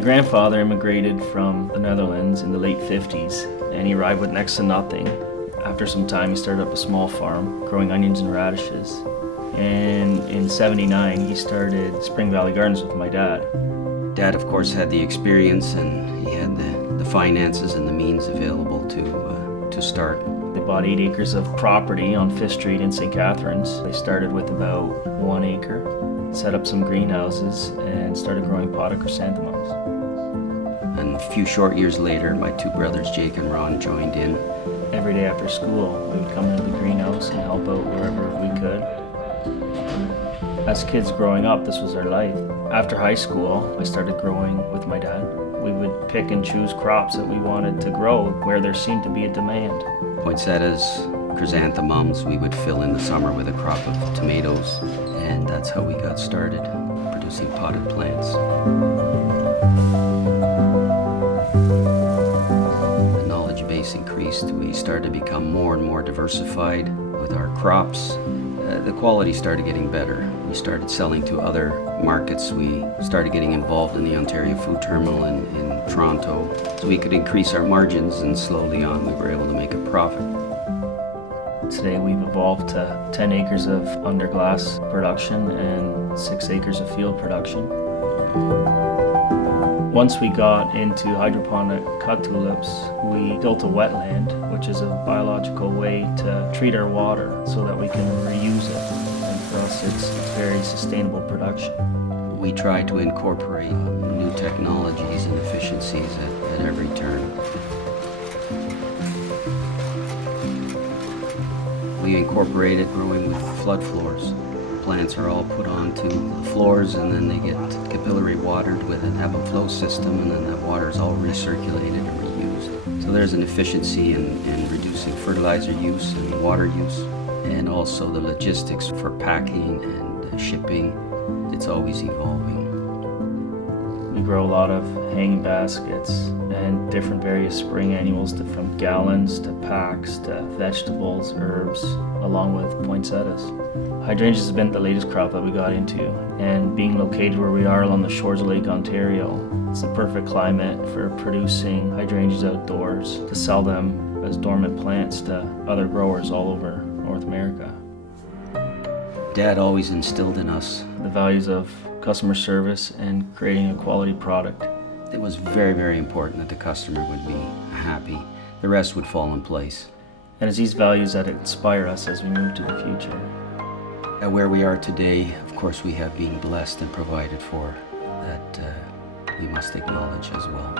My grandfather immigrated from the Netherlands in the late 50s, and he arrived with next to nothing. After some time, he started up a small farm, growing onions and radishes. And in '79, he started Spring Valley Gardens with my dad. Dad, of course, had the experience and he had the finances and the means available to start. They bought 8 acres of property on 5th Street in St. Catharines. They started with about 1 acre, set up some greenhouses, and started growing potted chrysanthemums. And a few short years later, my two brothers, Jake and Ron, joined in. Every day after school, we would come into the greenhouse and help out wherever we could. As kids growing up, this was our life. After high school, I started growing with my dad. We would pick and choose crops that we wanted to grow where there seemed to be a demand. Poinsettias, chrysanthemums, we would fill in the summer with a crop of tomatoes, and that's how we got started, producing potted plants. The knowledge base increased. We started to become more and more diversified with our crops. The quality started getting better. We started selling to other markets. We started getting involved in the Ontario Food Terminal in Toronto, so we could increase our margins, and slowly on we were able to make a profit. Today we've evolved to 10 acres of underglass production and 6 acres of field production. Once we got into hydroponic cut tulips, we built a wetland, which is a biological way to treat our water so that we can reuse it. And for us, it's very sustainable production. We try to incorporate new technologies and efficiencies at every turn. We incorporated growing with flood floors. Plants are all put onto the floors, and then they get capillary watered with an ebb and flow system, and then that water is all recirculated and reused. So there's an efficiency in reducing fertilizer use and water use, and also the logistics for packing and shipping. It's always evolving. We grow a lot of hanging baskets and different various spring annuals, from gallons to packs to vegetables, herbs, along with poinsettias. Hydrangeas has been the latest crop that we got into, and being located where we are along the shores of Lake Ontario, it's the perfect climate for producing hydrangeas outdoors to sell them as dormant plants to other growers all over North America. Dad always instilled in us The values of customer service and creating a quality product. it was very, very important that the customer would be happy. The rest would fall in place. And it's these values that inspire us as we move to the future. At where we are today, of course, we have been blessed and provided for that we must acknowledge as well.